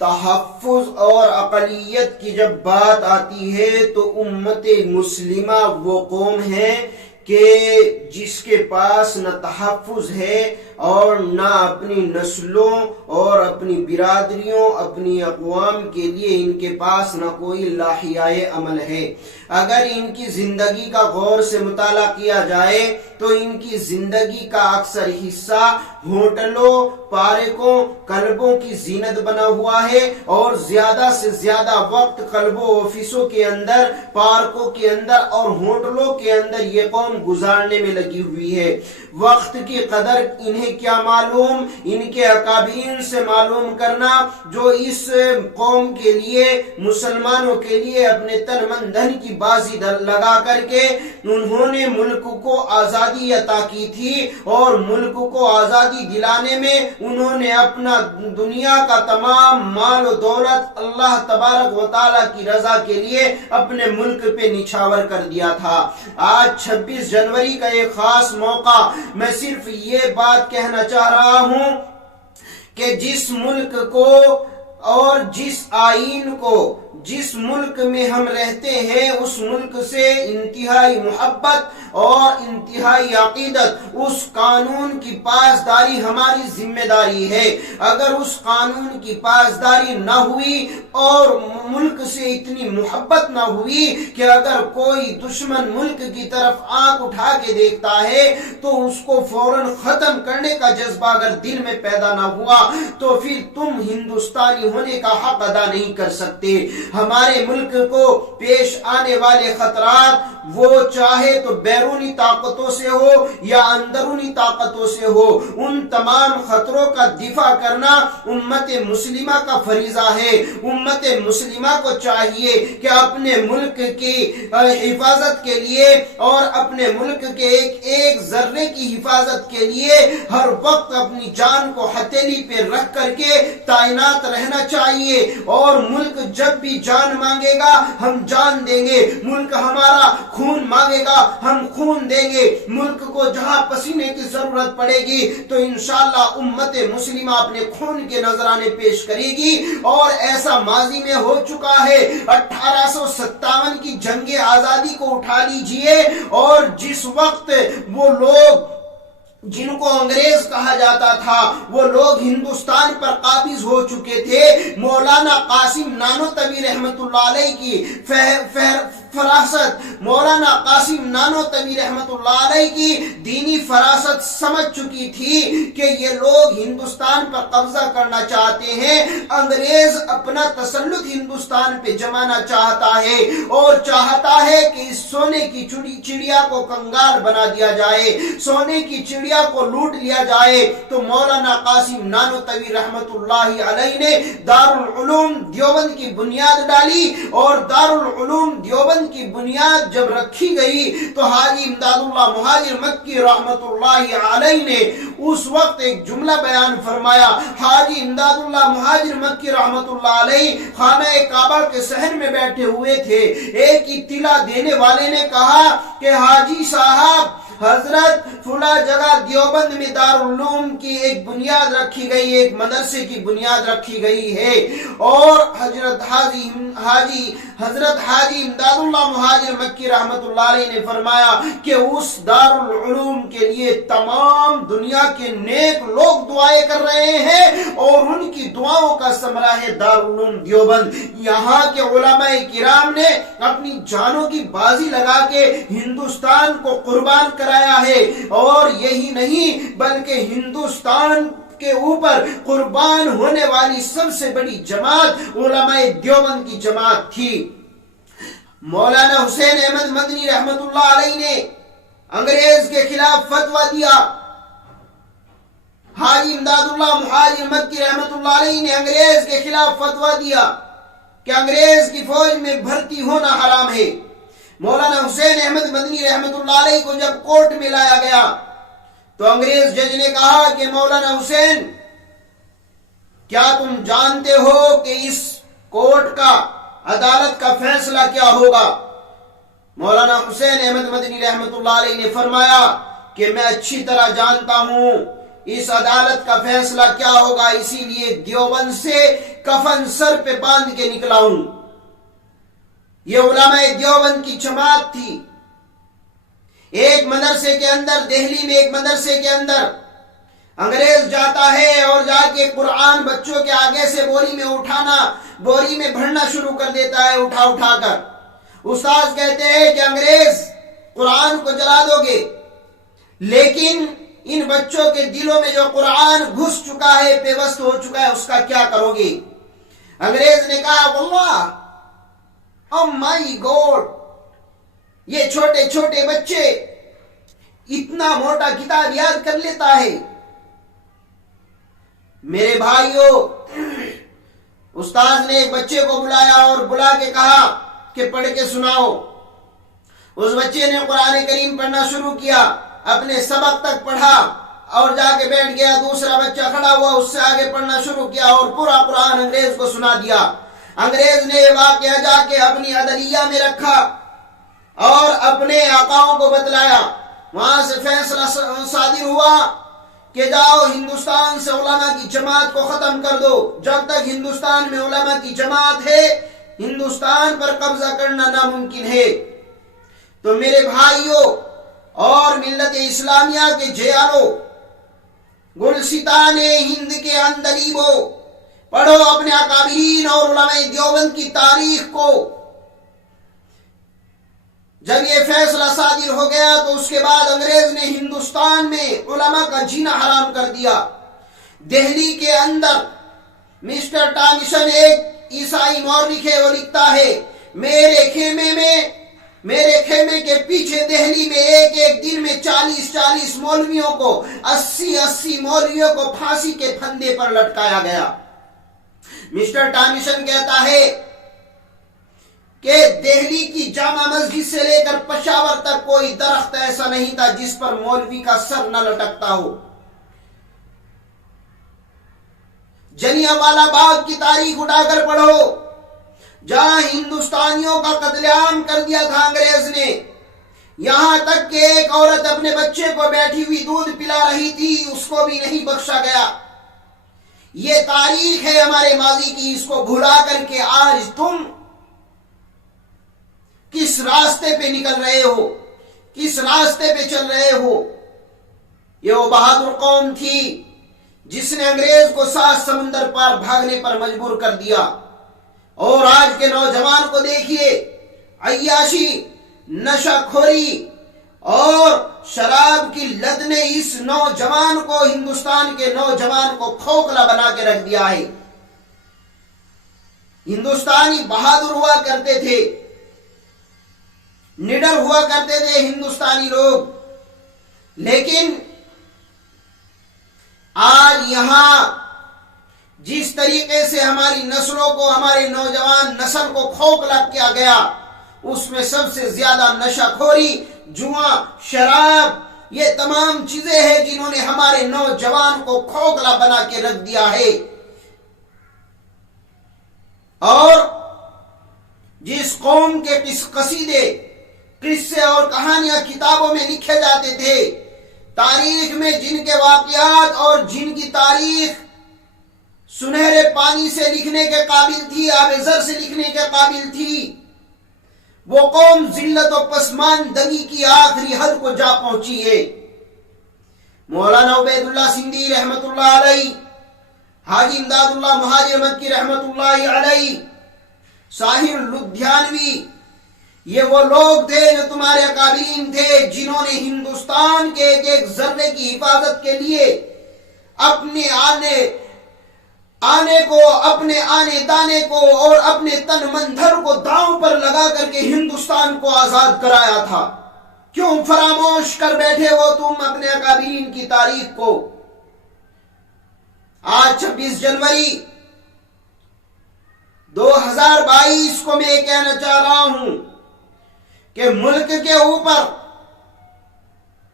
تحفظ اور اقلیت کی جب بات آتی ہے تو امت مسلمہ وہ قوم ہے کہ جس کے پاس نہ تحفظ ہے اور نہ اپنی نسلوں اور اپنی برادریوں اپنی اقوام کے لیے ان کے پاس نہ کوئی لاحیائے عمل ہے۔ اگر ان کی زندگی کا غور سے مطالعہ کیا جائے تو ان کی زندگی کا اکثر حصہ ہوٹلوں، پارکوں، کلبوں کی زینت بنا ہوا ہے اور زیادہ سے زیادہ وقت کلبوں، آفسوں کے اندر، پارکوں کے اندر اور ہوٹلوں کے اندر یہ قوم گزارنے میں لگی ہوئی ہے۔ وقت کی قدر انہیں کیا معلوم؟ ان کے اکابرین سے معلوم کرنا جو اس قوم کے لیے، مسلمانوں کے لیے اپنے تن من دھن کی بازی لگا کر کے انہوں نے ملک کو آزادی عطا کی تھی اور ملک کو آزادی دلانے میں انہوں نے اپنا دنیا کا تمام مال و دولت اللہ تبارک و تعالی کی رضا کے لیے اپنے ملک پہ نچھاور کر دیا تھا۔ آج 26 جنوری کا ایک خاص موقع، میں صرف یہ بات کہنا چاہ رہا ہوں کہ جس ملک کو اور جس آئین کو، جس ملک میں ہم رہتے ہیں اس ملک سے انتہائی محبت اور انتہائی عقیدت، اس قانون کی پاسداری ہماری ذمہ داری ہے۔ اگر اس قانون کی پاسداری نہ ہوئی اور ملک سے اتنی محبت نہ ہوئی کہ اگر کوئی دشمن ملک کی طرف آنکھ اٹھا کے دیکھتا ہے تو اس کو فوراً ختم کرنے کا جذبہ اگر دل میں پیدا نہ ہوا تو پھر تم ہندوستانی ہونے کا حق ادا نہیں کر سکتے۔ ہمارے ملک کو پیش آنے والے خطرات وہ چاہے تو بیرونی طاقتوں سے ہو یا اندرونی طاقتوں سے ہو، ان تمام خطروں کا دفاع کرنا امت مسلمہ کا فریضہ ہے۔ امت مسلمہ کو چاہیے کہ اپنے ملک کی حفاظت کے لیے اور اپنے ملک کے ایک ایک ذرے کی حفاظت کے لیے ہر وقت اپنی جان کو ہتھیلی پہ رکھ کر کے تعینات رہنا چاہیے، اور ملک جب بھی جان مانگے گا ہم جان دیں گے، ملک ہمارا خون مانگے گا ہم خون دیں گے، ملک کو جہاں پسینے کی ضرورت پڑے گی تو انشاءاللہ امت مسلمہ اپنے خون کے نذرانے پیش کرے گی۔ اور ایسا ماضی میں ہو چکا ہے، 1857 کی جنگ آزادی کو اٹھا لیجئے اور جس وقت وہ لوگ جن کو انگریز کہا جاتا تھا وہ لوگ ہندوستان پر قابض ہو چکے تھے، مولانا قاسم نانوتوی رحمت اللہ علیہ کی فراست، مولانا قاسم نانوتوی رحمت اللہ علیہ کی دینی فراست سمجھ چکی تھی کہ یہ لوگ ہندوستان پر قبضہ کرنا چاہتے ہیں، انگریز اپنا تسلط ہندوستان پہ جمانا چاہتا ہے اور چاہتا ہے کہ اس سونے کی چڑیا کو کنگال بنا دیا جائے، سونے کی چڑیا کو لوٹ لیا جائے۔ تو مولانا قاسم نانوتوی رحمت اللہ علیہ نے دارالعلوم دیوبند کی بنیاد ڈالی، اور دارالعلوم دیوبند کی بنیاد جب رکھی گئی تو حاجی امداد اللہ مہاجر مکی رحمت اللہ علیہ نے اس وقت ایک جملہ بیان فرمایا۔ حاجی امداد اللہ مہاجر مکی رحمت اللہ علیہ خانہ کعبہ کے صحن میں بیٹھے ہوئے تھے، ایک اطلاع دینے والے نے کہا کہ حاجی صاحب حضرت فلاں جگہ دیوبند میں دارالعلوم کی ایک بنیاد رکھی گئی، ایک مدرسے کی بنیاد رکھی گئی ہے، اور حضرت حاجی امداد اللہ مہاجر مکی رحمت اللہ علیہ نے فرمایا کہ اس دارالعلوم کے لیے تمام دنیا کے نیک لوگ دعائیں کر رہے ہیں اور ان کی دعاؤں کا ثمرہ ہے دارالعلوم دیوبند۔ یہاں کے علماء کرام نے اپنی جانوں کی بازی لگا کے ہندوستان کو قربان کرایا ہے، اور یہی نہیں بلکہ ہندوستان کے اوپر قربان ہونے والی سب سے بڑی جماعت علماء دیوبند کی جماعت تھی۔ مولانا حسین احمد مدنی رحمت اللہ علیہ نے انگریز کے خلاف فتویٰ دیا، حاجی امداد اللہ مہاجر مکی رحمت اللہ علیہ نے انگریز کے خلاف فتویٰ دیا کہ انگریز کی فوج میں بھرتی ہونا حرام ہے۔ مولانا حسین احمد مدنی رحمت اللہ علیہ کو جب کورٹ میں لایا گیا تو انگریز جج نے کہا کہ مولانا حسین، کیا تم جانتے ہو کہ اس کورٹ کا، عدالت کا فیصلہ کیا ہوگا؟ مولانا حسین احمد مدنی رحمت اللہ علیہ نے فرمایا کہ میں اچھی طرح جانتا ہوں اس عدالت کا فیصلہ کیا ہوگا، اسی لیے دیوبند سے کفن سر پہ باندھ کے نکلا ہوں۔ یہ علماء دیوبند کی جماعت تھی۔ ایک مدرسے کے اندر، دہلی میں ایک مدرسے کے اندر انگریز جاتا ہے اور جا کے قرآن بچوں کے آگے سے بوری میں بھرنا شروع کر دیتا ہے، اٹھا اٹھا کر۔ استاذ کہتے ہیں کہ انگریز قرآن کو جلا دو گے، لیکن ان بچوں کے دلوں میں جو قرآن گھس چکا ہے، پیوست ہو چکا ہے، اس کا کیا کرو گے؟ انگریز نے کہا واللہ، او مائی گاڈ، یہ چھوٹے چھوٹے بچے اتنا موٹا کتاب یاد کر لیتا ہے۔ میرے بھائیوں، استاذ نے ایک بچے کو بلایا اور بلا کے کہا کہ پڑھ کے سناؤ۔ اس بچے نے قرآن کریم پڑھنا شروع کیا، اپنے سبق تک پڑھا اور جا کے بیٹھ گیا۔ دوسرا بچہ کھڑا ہوا، اس سے آگے پڑھنا شروع کیا اور پورا قرآن انگریز کو سنا دیا۔ انگریز نے یہ واقعہ جا کے اپنی عدلیہ میں رکھا اور اپنے آقاؤں کو بتلایا۔ وہاں سے فیصلہ صادر ہوا کہ جاؤ ہندوستان سے علماء کی جماعت کو ختم کر دو۔ جب تک ہندوستان میں علماء کی جماعت ہے، ہندوستان پر قبضہ کرنا ناممکن ہے۔ تو میرے بھائیوں اور ملت اسلامیہ کے جیالو، گلستان ہند کے اندلیبو، پڑھو اپنے اکابرین اور علماء دیوبند کی تاریخ کو۔ جب یہ فیصلہ صادر ہو گیا تو اس کے بعد انگریز نے ہندوستان میں علماء کا جینا حرام کر دیا۔ دہلی کے اندر مسٹر ٹامسن، ایک عیسائی مورخ ہے، وہ لکھتا ہے میرے خیمے کے پیچھے دہلی میں ایک دن میں 40 مولویوں کو، 80 مولویوں کو پھانسی کے پھندے پر لٹکایا گیا۔ مسٹر ٹامسن کہتا ہے کہ دہلی کی جامع مسجد سے لے کر پشاور تک کوئی درخت ایسا نہیں تھا جس پر مولوی کا سر نہ لٹکتا ہو۔ جلیانوالہ باغ کی تاریخ اٹھا کر پڑھو، جہاں ہندوستانیوں کا قتل عام کر دیا تھا انگریز نے۔ یہاں تک کہ ایک عورت اپنے بچے کو بیٹھی ہوئی دودھ پلا رہی تھی، اس کو بھی نہیں بخشا گیا۔ یہ تاریخ ہے ہمارے ماضی کی، اس کو بھلا کر کے آج تم کس راستے پہ نکل رہے ہو، کس راستے پہ چل رہے ہو؟ یہ وہ بہادر قوم تھی جس نے انگریز کو 7 سمندر پار بھاگنے پر مجبور کر دیا۔ اور آج کے نوجوان کو دیکھیے، عیاشی، نشہ خوری اور شراب کی لت نے اس نوجوان کو، ہندوستان کے نوجوان کو کھوکھلا بنا کے رکھ دیا ہے۔ ہندوستانی بہادر ہوا کرتے تھے، نڈر ہوا کرتے تھے ہندوستانی لوگ، لیکن آج یہاں جس طریقے سے ہماری نسلوں کو، ہمارے نوجوان نسل کو کھوکھلا کیا گیا، اس میں سب سے زیادہ نشہ خوری، جوا، شراب، یہ تمام چیزیں ہیں جنہوں نے ہمارے نوجوان کو کھوکھلا بنا کے رکھ دیا ہے۔ اور جس قوم کے قصیدے، قصے اور کہانیاں کتابوں میں لکھے جاتے تھے، تاریخ میں جن کے واقعات اور جن کی تاریخ سنہرے پانی سے لکھنے کے قابل تھی، آب زر سے لکھنے کے قابل تھی، وہ قوم ذلت و پسماندگی کی آخری حد کو جا پہنچی ہے۔ مولانا عبید اللہ سندھی رحمت اللہ علیہ، حاجی امداد اللہ مہاجر مکی رحمت اللہ علیہ، ساحر لدھیانوی، یہ وہ لوگ تھے جو تمہارے اکابرین تھے، جنہوں نے ہندوستان کے ایک ایک ذرے کی حفاظت کے لیے اپنے آنے کو، اپنے آنے دانے کو اور اپنے تن مندر کو داؤں پر لگا کر کے ہندوستان کو آزاد کرایا تھا۔ کیوں فراموش کر بیٹھے ہو تم اپنے اکابرین کی تاریخ کو؟ آج 26 جنوری 2022 کو میں کہنا چاہ رہا ہوں کہ ملک کے اوپر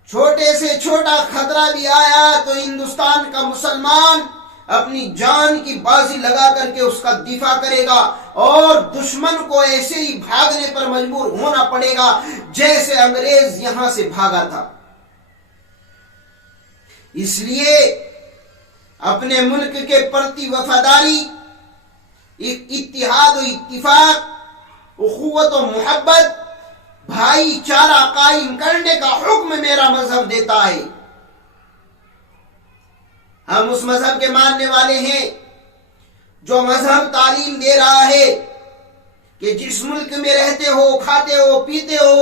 چھوٹے سے چھوٹا خطرہ بھی آیا تو ہندوستان کا مسلمان اپنی جان کی بازی لگا کر کے اس کا دفاع کرے گا، اور دشمن کو ایسے ہی بھاگنے پر مجبور ہونا پڑے گا جیسے انگریز یہاں سے بھاگا تھا۔ اس لیے اپنے ملک کے پرتی وفاداری، اتحاد و اتفاق، اخوت و محبت، بھائی چارہ قائم کرنے کا حکم میرا مذہب دیتا ہے۔ ہم اس مذہب کے ماننے والے ہیں جو مذہب تعلیم دے رہا ہے کہ جس ملک میں رہتے ہو، کھاتے ہو، پیتے ہو،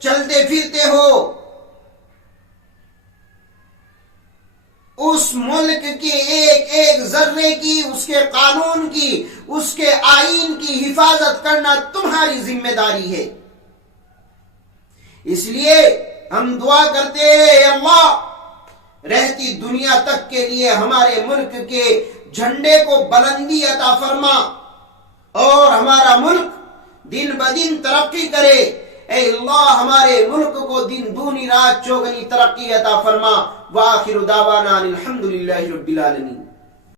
چلتے پھرتے ہو، اس ملک کے ایک ایک ذرے کی، اس کے قانون کی، اس کے آئین کی حفاظت کرنا تمہاری ذمہ داری ہے۔ اس لیے ہم دعا کرتے ہیں، اے اللہ رہتی دنیا تک کے لیے ہمارے ملک کے جھنڈے کو بلندی عطا فرما اور ہمارا ملک دن بدن ترقی کرے۔ اے اللہ ہمارے ملک کو دن دونی رات چوگنی ترقی عطا فرما۔ وآخر دعوانا الحمدللہ رب العالمین۔